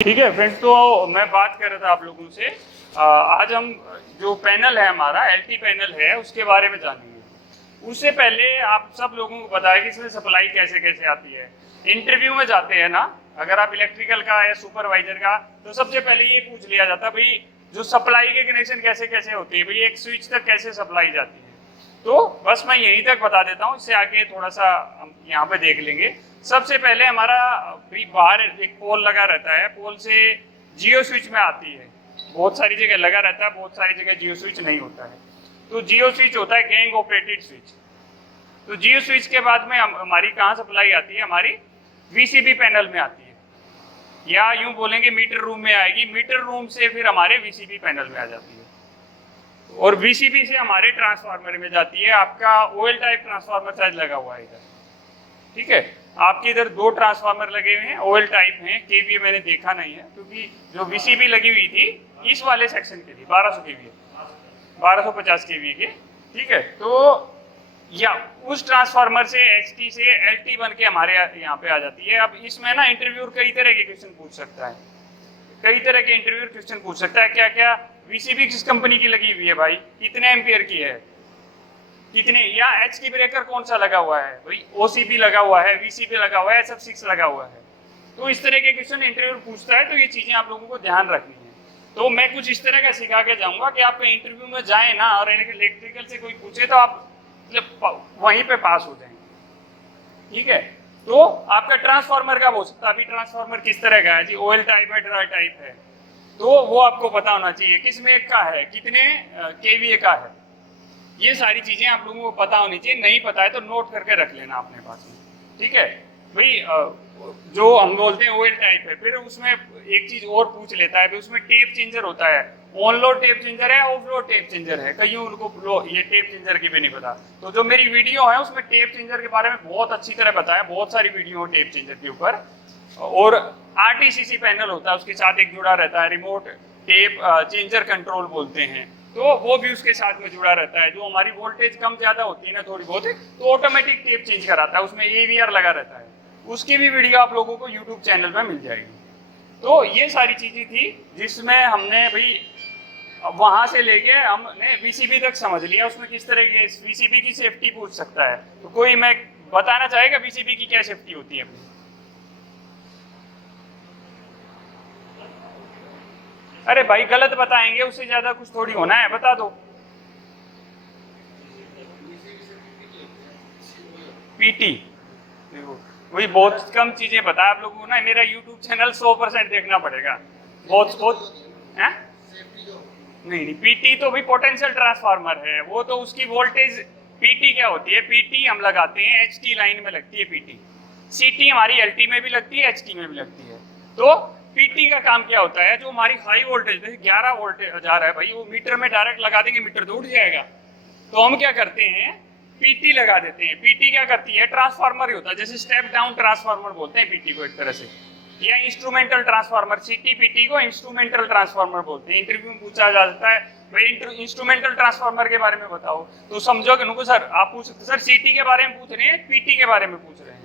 ठीक है फ्रेंड्स, तो मैं बात कर रहा था आप लोगों से। आज हम जो पैनल है हमारा एलटी पैनल है उसके बारे में जानेंगे। उससे पहले आप सब लोगों को पता है कि इसमें सप्लाई कैसे कैसे आती है। इंटरव्यू में जाते हैं ना, अगर आप इलेक्ट्रिकल का या सुपरवाइजर का, तो सबसे पहले ये पूछ लिया जाता है भाई जो सप्लाई के कनेक्शन कैसे कैसे होते हैं, भाई एक स्विच तक कैसे सप्लाई जाती है। तो बस मैं यहीं तक बता देता हूँ, इससे आगे थोड़ा सा हम यहाँ पे देख लेंगे। सबसे पहले हमारा बाहर एक पोल लगा रहता है, पोल से जियो स्विच में आती है। बहुत सारी जगह लगा रहता है, बहुत सारी जगह जियो स्विच नहीं होता है। तो जियो स्विच होता है गैंग ऑपरेटेड स्विच। तो जियो स्विच के बाद में हमारी कहाँ सप्लाई आती है, हमारी वीसीबी पैनल में आती है, या यूं बोलेंगे मीटर रूम में आएगी। मीटर रूम से फिर हमारे वीसीबी पैनल में आ जाती है, और वीसीबी से हमारे ट्रांसफार्मर में जाती है। आपका ओएल टाइप ट्रांसफार्मर शायद लगा हुआ है इधर, ठीक है। आपके इधर दो ट्रांसफार्मर लगे हुए हैं, ओएल टाइप हैं। केवीए मैंने देखा नहीं है, क्योंकि जो वीसीबी लगी हुई थी इस वाले सेक्शन के लिए 1200 केवीए, 1250 केवीए के, ठीक है। तो या उस ट्रांसफार्मर से एचटी से एलटी बन के हमारे यहाँ पे आ जाती है। अब इसमें ना इंटरव्यूअर कई तरह के क्वेश्चन पूछ सकता है, कई तरह के इंटरव्यूअर क्वेश्चन पूछ सकता है। क्या क्या वीसीबी किस कंपनी की लगी हुई है भाई, कितने एम्पियर की है, कितने, या एच की ब्रेकर कौन सा लगा हुआ है भाई, ओसीबी लगा हुआ है, वीसीबी लगा हुआ है, SF6 लगा हुआ है। तो इस तरह के क्वेश्चन इंटरव्यूअर पूछता है, तो ये चीजें आप लोगों को ध्यान रखनी है। तो मैं कुछ इस तरह का सिखा के जाऊंगा कि आप इंटरव्यू में जाए ना और इलेक्ट्रिकल से कोई पूछे तो आप वहीं पे पास हो जाएंगे, ठीक है। तो आपका ट्रांसफार्मर का हो सकता है, अभी ट्रांसफार्मर किस तरह का है जी, ऑयल टाइप है, ड्राई टाइप है, तो वो आपको पता होना चाहिए किस में का है, कितने केवीए का है। ये सारी चीजें आप लोगों को पता होनी चाहिए। नहीं पता है तो नोट करके रख लेना अपने पास में, ठीक है भाई। जो हम बोलते हैं ऑयल टाइप है, फिर उसमें एक चीज और पूछ लेता है, उसमें टेप चेंजर होता है। ऑन लोड टेप चेंजर है, ऑफ लोड टेप चेंजर है, कईयों उनको ये टेप चेंजर की भी नहीं पता। तो जो मेरी वीडियो है उसमें टेप चेंजर के बारे में बहुत अच्छी तरह बताया, बहुत सारी वीडियो है टेप चेंजर के ऊपर। और आरटीसीसी पैनल होता है, उसके साथ एक जुड़ा रहता है, रिमोट टेप चेंजर कंट्रोल बोलते हैं, तो वो भी उसके साथ में जुड़ा रहता है। जो हमारी वोल्टेज कम ज्यादा होती है ना थोड़ी बहुत, तो ऑटोमेटिक टेप चेंज कराता है, उसमें AVR लगा रहता है। उसकी भी वीडियो आप लोगों को यूट्यूब चैनल पर मिल जाएगी। तो ये सारी चीजें थी जिसमें हमने भाई वहां से लेके हमने वीसीबी तक समझ लिया। उसमें किस तरह के वीसीबी की सेफ्टी पूछ सकता है, तो कोई मैं बताना चाहेगा वीसीबी की क्या सेफ्टी होती है अपनी? अरे भाई गलत बताएंगे, उससे ज्यादा कुछ थोड़ी होना है, बता दो। पीटी, वही बहुत कम चीजें पता है आप लोगों को ना। मेरा यूट्यूब चैनल 100% देखना पड़ेगा, बहुत बहुत है? नहीं, पीटी तो भी पोटेंशियल ट्रांसफार्मर है, वो तो उसकी वोल्टेज। पीटी क्या होती है, पीटी हम लगाते हैं एचटी लाइन में लगती है पीटी। सीटी हमारी एलटी में भी लगती है, एचटी में भी लगती है। तो पीटी का काम क्या होता है, जो हमारी हाई वोल्टेज, जैसे 11 वोल्टेज जा रहा है भाई, वो मीटर में डायरेक्ट लगा देंगे, मीटर तो उठ जाएगा। तो हम क्या करते हैं, पीटी लगा देते हैं। पीटी क्या करती है, ट्रांसफार्मर ही होता है, जैसे स्टेप डाउन ट्रांसफार्मर बोलते हैं पीटी को एक तरह से, या इंस्ट्रूमेंटल ट्रांसफार्मर। सीटी पीटी को इंस्ट्रूमेंटल ट्रांसफार्मर बोलते हैं। इंटरव्यू में पूछा जा सकता है भाई इंस्ट्रूमेंटल ट्रांसफार्मर के बारे में बताओ, तो समझोगे उनको सर, आप पूछ सकते सर सीटी के बारे में पूछ रहे हैं, पीटी के बारे में पूछ रहे हैं।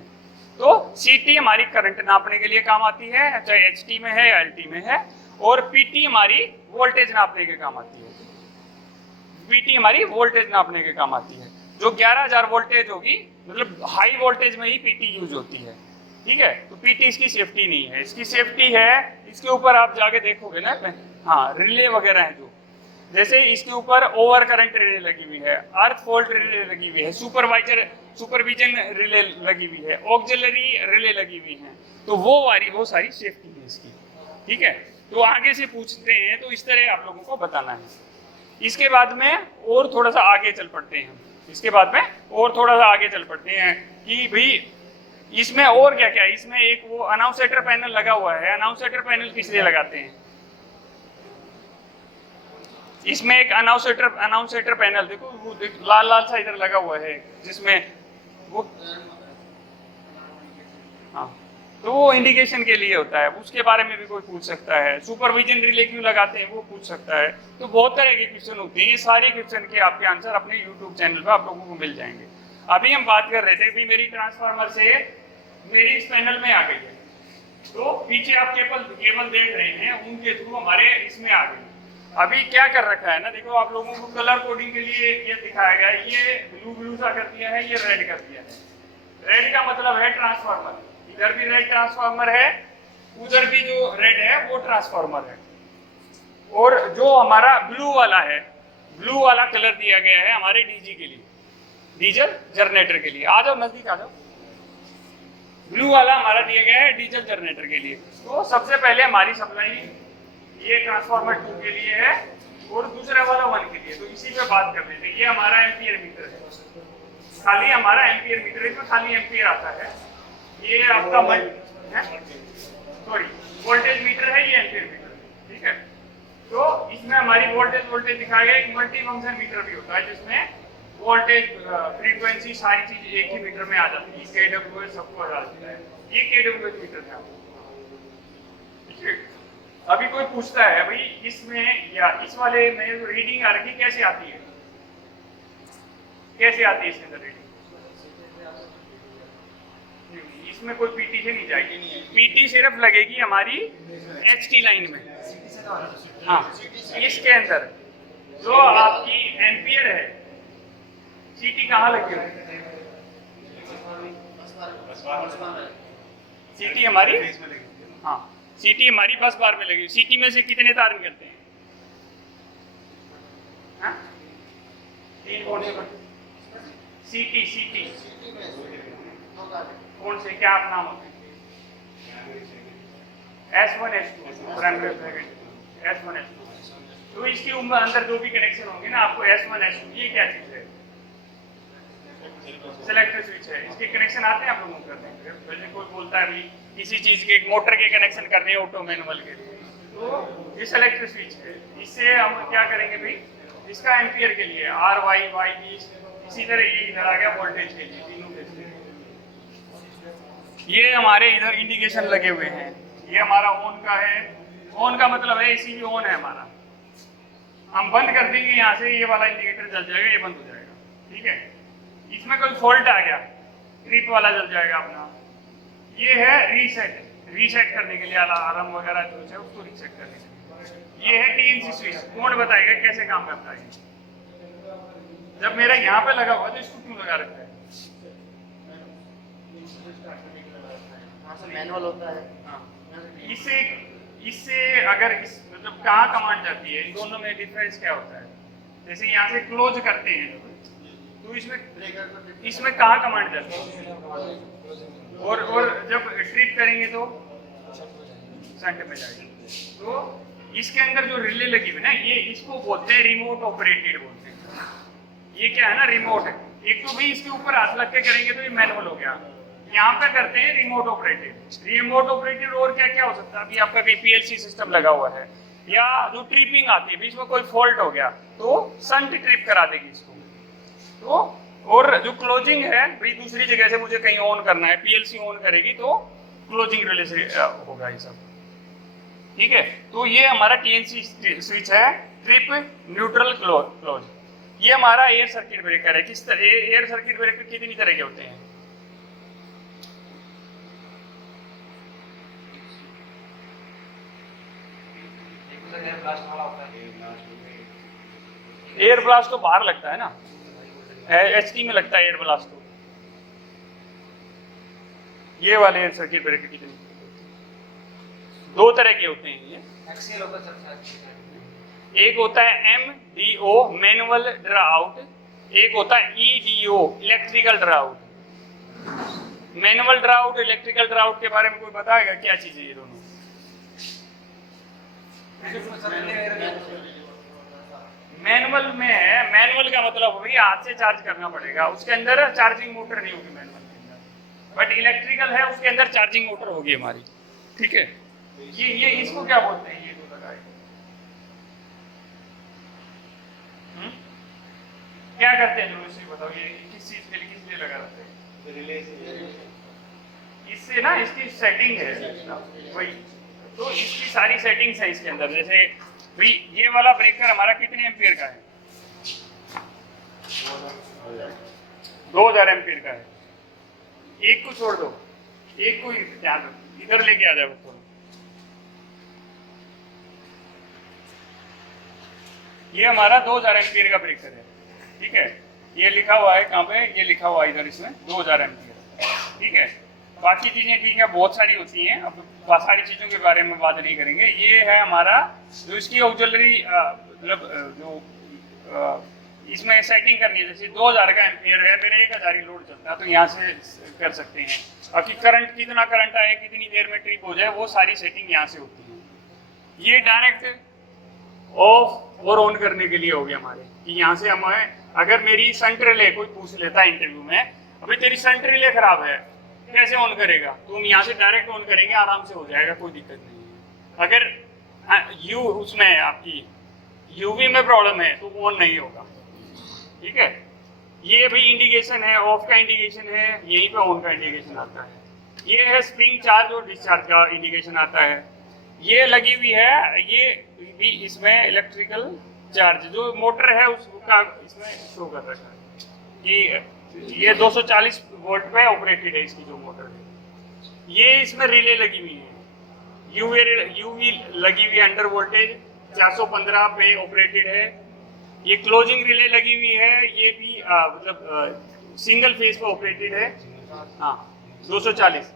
तो सीटी हमारी करंट नापने के लिए काम आती है, चाहे एचटी में है या एलटी में है। और पीटी हमारी वोल्टेज नापने के काम आती है। पीटी हमारी वोल्टेज नापने के काम आती है। जो 11,000 वोल्टेज होगी, मतलब हाई वोल्टेज में ही पीटी यूज होती है, ठीक है। तो पीटी इसकी सेफ्टी नहीं है, इसकी सेफ्टी है, इसके ऊपर आप जाके देखोगे ना, हाँ रिले वगैरह है जो, जैसे इसके ऊपर ओवर करंट रिले लगी हुई है, अर्थ फॉल्ट रिले लगी हुई है, सुपरविजन रिले लगी हुई है, ऑक्सिलरी रिले लगी हुई है। तो वो सारी सेफ्टी है इसकी, ठीक है। तो आगे से पूछते हैं, तो इस तरह आप लोगों को बताना है। इसके बाद में और थोड़ा सा आगे चल पड़ते हैं, इसके बाद में और थोड़ा सा आगे चल पड़ते हैं कि भाई इसमें और क्या क्या है। इसमें एक वो अनाउंसेटर पैनल लगा हुआ है। अनाउंसेटर पैनल किस लिए लगाते हैं, इसमें एक अनाउंसेटर पैनल देखो, वो लाल लाल सा इधर लगा हुआ है, जिसमें वो, हाँ, तो वो इंडिकेशन के लिए होता है। उसके बारे में भी कोई पूछ सकता है। सुपरविजन रिले क्यों लगाते हैं, वो पूछ सकता है। तो बहुत तरह के क्वेश्चन होते हैं। ये सारे क्वेश्चन के आपके आंसर अपने यूट्यूब चैनल पर आप लोगों को मिल जाएंगे। अभी हम बात कर रहे थे कि मेरी ट्रांसफार्मर से मेरी इस पैनल में आ गई है, तो पीछे आप केबल देख रहे हैं, उनके थ्रू हमारे इसमें आ गई। अभी क्या कर रखा है ना, देखो आप लोगों को कलर कोडिंग के लिए ये दिखाया गया है, ये ब्लू सा कर दिया है, ये रेड कर दिया है। रेड का मतलब है ट्रांसफार्मर, इधर भी रेड ट्रांसफार्मर है, उधर भी जो रेड है वो ट्रांसफार्मर है। और जो हमारा ब्लू वाला है, ब्लू वाला कलर दिया गया है हमारे डीजी के लिए, डीजल जनरेटर के लिए। आ जाओ नजदीक आ जाओ। ब्लू वाला हमारा दिया गया है डीजल जनरेटर के लिए। तो सबसे पहले हमारी सप्लाई ये ट्रांसफार्मर 2 के लिए है और दूसरा वाला 1 के लिए। तो इसी पे बात कर लेते हैं। ये हमारा एम्पियर मीटर है, खाली हमारा एम्पियर मीटर, इसमें खाली एम्पियर आता है। ये आपका वोल्टेज मीटर है, ये एम्पियर मीटर है, ठीक है। तो इसमें हमारी वोल्टेज दिखाया गया। एक मल्टी फंक्शन मीटर भी होता है जिसमें वोल्टेज फ्रीक्वेंसी सारी चीज एक ही मीटर में आ जाती है। केडब्ल्यूएस सबको आ जाता है, ये केडब्ल्यूएस मीटर है। ठीक है, अभी कोई पूछता है भाई इसमें या इस वाले में जो रीडिंग आ रही है कैसे आती है, कैसे आती है इसके अंदर रीडिंग? इसमें कोई पीटी से नहीं जाएगी, पीटी सिर्फ लगेगी हमारी एचटी लाइन में। हाँ, इसके अंदर जो आपकी एम्पियर है, सीटी कहाँ लगी हुई है? सीटी हमारी, हाँ सीटी हमारी बस बार में लगी। सीटी में से कितने तार निकलते हैं? हाँ? 3 कौन से? सीटी सीटी कौन से, क्या आप नाम होते हैं? S1 S2 primary secondary S1 S2। तो इसके अंदर जो भी कनेक्शन होंगे ना आपको S1 S2, ये क्या चीज है? सेलेक्टर स्विच है। इसके कनेक्शन आते हैं आप लोगों को करने के लिए। पहले कोई बोलता है भाई किसी चीज के मोटर के कनेक्शन करने हैं ऑटो मैनुअल के लिए, तो ये सेलेक्टर स्विच है। इससे हम क्या करेंगे भाई, इसका एम्पियर के लिए RY YB, इसी तरह ये इधर आ गया वोल्टेज के लिए, तीनों के लिए। ये हमारे इधर इंडिकेशन लगे हुए हैं। ये हमारा ऑन का है, ऑन का मतलब है इसी भी ऑन है हमारा। हम बंद कर देंगे यहाँ से, ये वाला इंडिकेटर जल जाएगा, ये बंद हो जाएगा, ठीक है। इसमें कोई फॉल्ट आ गया, ट्रिप वाला जल जाएगा अपना। ये है रीसेट करने के लिए, अलार्म वगैरह जो है उसको रीसेट करने के लिए। ये है TNC स्विच। कौन बताएगा कैसे काम करता है? जब मेरा यहाँ पे लगा हुआ तो इसको क्यों लगा रखा है? मैनुअल होता है। हाँ, इससे अगर इस मतलब कहाँ कमांड जाती है, इन दोनों में डिफरेंस क्या होता है? जैसे यहाँ से क्लोज करते हैं तो इसमें कहाँ कमांड जाती है, और जब ट्रिप करेंगे तो शंट में जाएगी। तो इसके अंदर जो रिले लगी हुई ना, ये इसको बोलते हैं रिमोट ऑपरेटेड बोलते हैं। ये क्या है ना, रिमोट है। एक तो भी इसके ऊपर हाथ लग के करेंगे तो ये मैनुअल हो गया, यहाँ पे करते हैं रिमोट ऑपरेटेड। रिमोट ऑपरेटेड और क्या क्या हो सकता है? अभी आपका कहीं PLC सिस्टम लगा हुआ है, या जो ट्रिपिंग आती है, बीच में कोई फॉल्ट हो गया तो शंट ट्रिप करा देगी इसको। तो और जो क्लोजिंग है भाई, दूसरी जगह से मुझे कहीं ऑन करना है, PLC ऑन करेगी तो क्लोजिंग रिले से होगा ये सब, ठीक है। तो ये हमारा TNC स्विच है, ट्रिप न्यूट्रल क्लोज। ये हमारा एयर सर्किट ब्रेकर है। किस तरह एयर सर्किट ब्रेकर कितनी तरह के होते हैं? एयर ब्लास्ट तो बाहर लगता है ना, HT में लगता है एयर ब्लास्ट। तो ये वाले एयर सर्किट ब्रेकर कितने? 2 तरह के होते हैं ये। एक होता है MDO मैनुअल ड्रा आउट, एक होता है EDO electrical draw out. Manual draw out, electrical draw out के बारे में कोई बताएगा क्या चीज है ये दोनों? मैनुअल में है, मैनुअल का मतलब भाई हाथ से चार्ज करना पड़ेगा, उसके अंदर चार्जिंग मोटर नहीं होगी मैनुअल के अंदर। बट इलेक्ट्रिकल है, उसके अंदर चार्जिंग मोटर होगी हमारी, ठीक है। ये इसको क्या बोलते हैं? ये तो लगाए क्या करते हैं जो इसे बताओ, ये किस चीज के लिए, किस लिए लगा रहते हैं? इससे ना इसकी सेटिंग है वही, तो इसकी सारी सेटिंग्स है इसके अंदर। जैसे भाई ये वाला ब्रेकर हमारा कितने एम्पियर का है? 2000 एम्पियर का है। एक को छोड़ दो, एक को ही ध्यान रखो। इधर लेके आ जाओ थोड़ा। ये हमारा 2000 एम्पियर का ब्रेकर है, ठीक है। ये लिखा हुआ है कहाँ पे, ये लिखा हुआ है इधर इसमें 2000 एम्पियर, ठीक है। बाकी चीजें ठीक है, बहुत सारी होती हैं, अब सारी चीजों के बारे में बात नहीं करेंगे। ये है हमारा जो इसकी ऑक्सिलरी मतलब जो इसमें सेटिंग करनी है, जैसे 2000 का एम्पियर है, मेरे 1000 ही लोड चलता है, तो यहाँ से कर सकते हैं। बाकी करंट कितना करंट आए, कितनी देर में ट्रिप हो जाए, वो सारी सेटिंग यहाँ से होती है। ये डायरेक्ट ऑफ और ऑन करने के लिए हो गया हमारे, कि यहाँ से हमें अगर मेरी संट रिले कोई पूछ लेता है इंटरव्यू में, अभी तेरी संट रिले खराब है कैसे ऑन करेगा, तो हम यहाँ से डायरेक्ट ऑन करेंगे, आराम से हो जाएगा, कोई दिक्कत नहीं है। अगर यू उसमें आपकी यूवी में प्रॉब्लम है तो ऑन नहीं होगा, ठीक है। ये भी इंडिकेशन है, ऑफ का इंडिकेशन है, यहीं पे ऑन का इंडिकेशन आता है। ये है स्प्रिंग चार्ज और डिस्चार्ज का इंडिकेशन आता है। ये लगी हुई है, ये भी इसमें इलेक्ट्रिकल चार्ज जो मोटर है उसका इसमें शो कर रखा है कि ये 240 वोल्ट पे ऑपरेटेड है इसकी जो मोटर है। ये इसमें रिले लगी हुई है, यूवी लगी हुई है, अंडर वोल्टेज 415 पे ऑपरेटेड है। ये क्लोजिंग रिले लगी हुई है, ये भी मतलब सिंगल फेज पे ऑपरेटेड है, हाँ 240।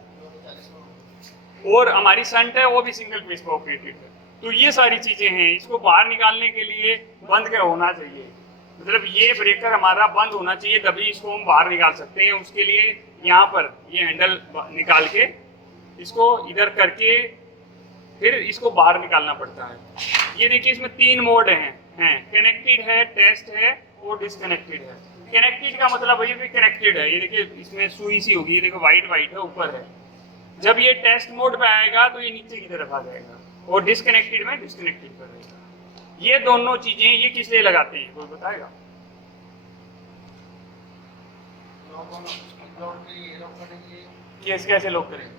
और हमारी संट है वो भी सिंगल फेज पे ऑपरेटेड है। तो ये सारी चीजें हैं, इसको बाहर निकालने के लिए बंद क्या होना चाहिए, मतलब ये ब्रेकर हमारा बंद होना चाहिए, तभी इसको हम बाहर निकाल सकते हैं। उसके लिए यहाँ पर ये हैंडल निकाल के इसको इधर करके फिर इसको बाहर निकालना पड़ता है। ये देखिए इसमें 3 मोड हैं, कनेक्टेड है, टेस्ट है और डिसकनेक्टेड है। कनेक्टेड का मतलब ये भी कनेक्टेड है, ये देखिए इसमें सुई सी होगी, ये देखो वाइट वाइट है ऊपर है। जब ये टेस्ट मोड पे आएगा तो ये नीचे की तरफ आ जाएगा, और डिसकनेक्टेड में डिसकनेक्टेड कर देगा। ये दोनों चीजें ये किस लिए लगाते हैं, कोई बताएगा? कैसे लॉक करेंगे?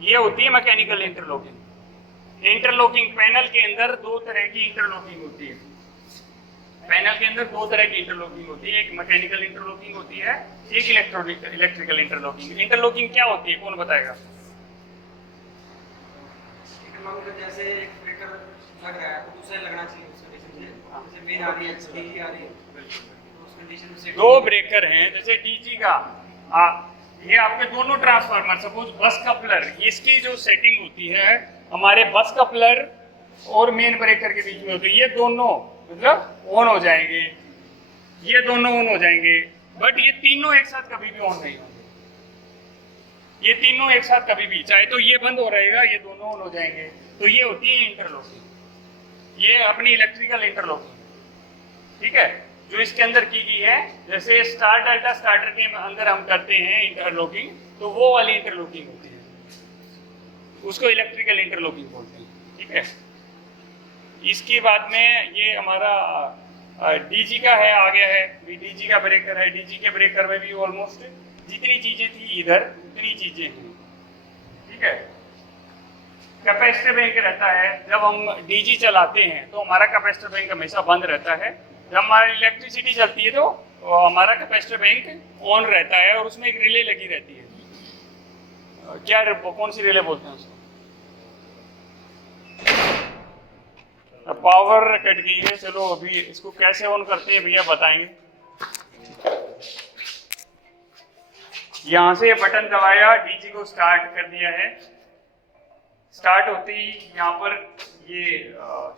ये होती है मैकेनिकल इंटरलॉकिंग। इंटरलॉकिंग पैनल के अंदर 2 तरह की इंटरलॉकिंग होती है। पैनल के अंदर 2 तरह की इंटरलॉकिंग होती है, एक मैकेनिकल इंटरलॉकिंग होती है, एक इलेक्ट्रिकल इंटरलॉकिंग। इंटरलॉकिंग क्या होती है, कौन बताएगा? जैसे एक ब्रेकर लग रहा है तो दूसरा लगना चाहिए उस कंडीशन से, जैसे मेन आ रही है, डीजी आ रही है, तो उस कंडीशन से 2 ब्रेकर हैं, जैसे डीजी का ये आपके दोनों ट्रांसफार्मर, सपोज बस कपलर, इसकी जो सेटिंग होती है हमारे बस कपलर और मेन ब्रेकर के बीच में होती है, ये दोनों मतलब ऑन हो जाएंगे, ये दोनों ऑन हो जाएंगे, बट ये तीनों एक साथ कभी भी ऑन नहीं होंगे। ये तीनों एक साथ कभी भी, चाहे तो ये बंद हो रहेगा, ये दोनों ऑन हो जाएंगे। तो ये होती है इंटरलॉकिंग, ये अपनी इलेक्ट्रिकल इंटरलॉकिंग, ठीक है, जो इसके अंदर की गई है। जैसे स्टार डेल्टा स्टार्टर के अंदर हम करते हैं इंटरलॉकिंग, तो वो वाली इंटरलॉकिंग होती है, उसको इलेक्ट्रिकल इंटरलॉकिंग बोलते हैं, ठीक है। इसके बाद में ये हमारा डीजी का है, आ गया है, डीजी का ब्रेकर है। डीजी के ब्रेकर में भी ऑलमोस्ट जितनी चीजें थी इधर उतनी चीजें हैं, ठीक है। कैपेसिटर बैंक रहता है, जब हम डीजी चलाते हैं तो हमारा कैपेसिटर बैंक हमेशा बंद रहता है। जब हमारी इलेक्ट्रिसिटी चलती है तो हमारा कैपेसिटर बैंक ऑन रहता है, और उसमें एक रिले लगी रहती है। क्या कौन सी रिले बोलते हैं उसको? पावर कट गई है, चलो अभी इसको कैसे ऑन करते हैं भैया बताएंगे। यहाँ से बटन दबाया, डीजी को स्टार्ट कर दिया है, स्टार्ट होती ही यहाँ पर ये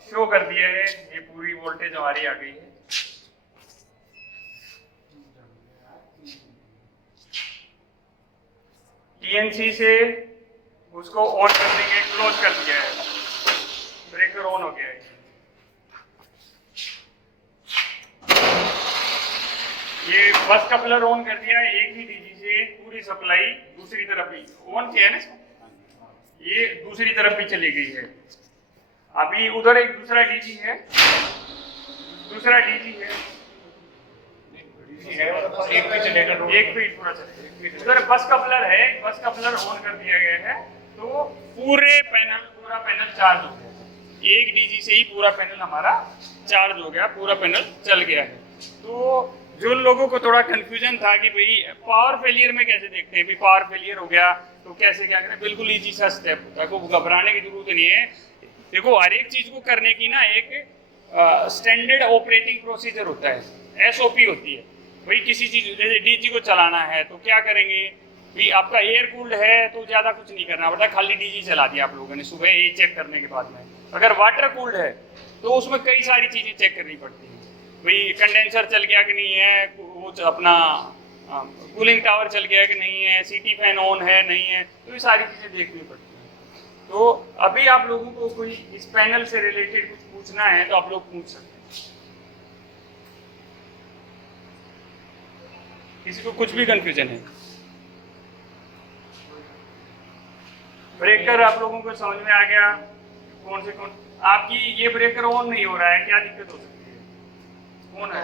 शो कर दिया है, ये पूरी वोल्टेज हमारी आ गई है। टीएनसी से उसको ऑन कर देंगे, क्लोज कर दिया है, ब्रेकर ऑन हो गया है। ये बस कपलर ऑन कर दिया है, एक ही डीजी से पूरी सप्लाई दूसरी तरफ भी ऑन किया है ना, ये दूसरी तरफ भी चली गई है। अभी उधर एक दूसरा डीजी है, एक फीट पूरा चलेगा। उधर बस कपलर है, बस कपलर ऑन कर दिया गया है, तो पूरा पैनल चार्ज हो गया। एक डीजी से ही पूरा पैनल हमारा चार्ज हो गया, पूरा पैनल चल गया है। तो जो लोगों को थोड़ा कंफ्यूजन था कि भाई पावर फेलियर में कैसे देखते हैं, भाई पावर फेलियर हो गया तो कैसे क्या करें, बिल्कुल ईजी सा स्टेप होता है, कोई घबराने की जरूरत नहीं है। देखो हर एक चीज को करने की ना एक स्टैंडर्ड ऑपरेटिंग प्रोसीजर होता है, एसओपी होती है। भाई किसी चीज जैसे डीजी को चलाना है तो क्या करेंगे, भाई आपका एयर कूल्ड है तो ज्यादा कुछ नहीं करना पड़ता, खाली डीजी चला दिया आप लोगों ने सुबह ये चेक करने के बाद में। अगर वाटर कूल्ड है तो उसमें कई सारी चीजें चेक करनी पड़ती हैं, भाई कंडेंसर चल गया कि नहीं है, वो अपना कूलिंग टावर चल गया कि नहीं है, सीटी फैन ऑन है नहीं है, तो ये सारी चीजें देखनी पड़ती हैं। तो अभी आप लोगों को कोई इस पैनल से रिलेटेड कुछ पूछना है तो आप लोग पूछ सकते हैं, किसी को कुछ भी कंफ्यूजन है। ब्रेकर आप लोगों को समझ में आ गया, कौन से कौन, आपकी ये ब्रेकर ऑन नहीं हो रहा है, क्या दिक्कत हो सकती है, कौन है?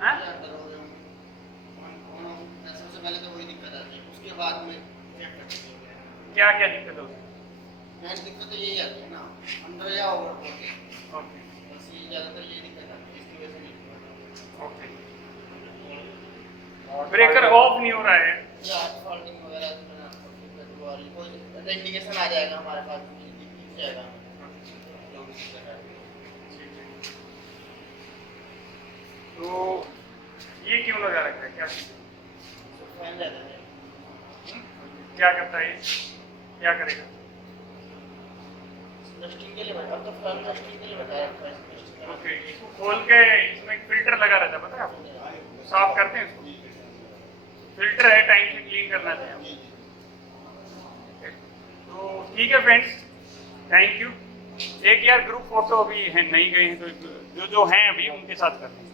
हाँ? सबसे पहले तो वही दिक्कत आती है, उसके बाद में क्या क्या दिक्कत हो सकती मेन दिक्कत तो यही आती है ना, अंडर या ओवर है? ओके बस ये ज़्यादातर ये दिक्कत आती है, इसकी वजह से नहीं। ओके, ब्रेकर ऑफ नहीं हो रहा है, या फॉल्टिंग वगैरह कोई इंडिकेशन आ जाएगा हमारे पास, दिख जाएगा। तो ये क्यों लगा रखा है, क्या फैन रहता है, क्या करता है, क्या करेगा? डस्टिंग के लिए बैठा, अब तो फैन डस्टिंग के लिए बैठा है। ओके, इसको खोल के इसमें एक फिल्टर लगा रहता है, पता है आपको, साफ करते हैं इसको, फिल्टर है, टाइम से क्लीन करना चाहिए। तो ठीक है फ्रेंड्स, थैंक यू। एक यार ग्रुप फोटो अभी है नहीं गए हैं तो जो जो हैं अभी उनके साथ करते हैं।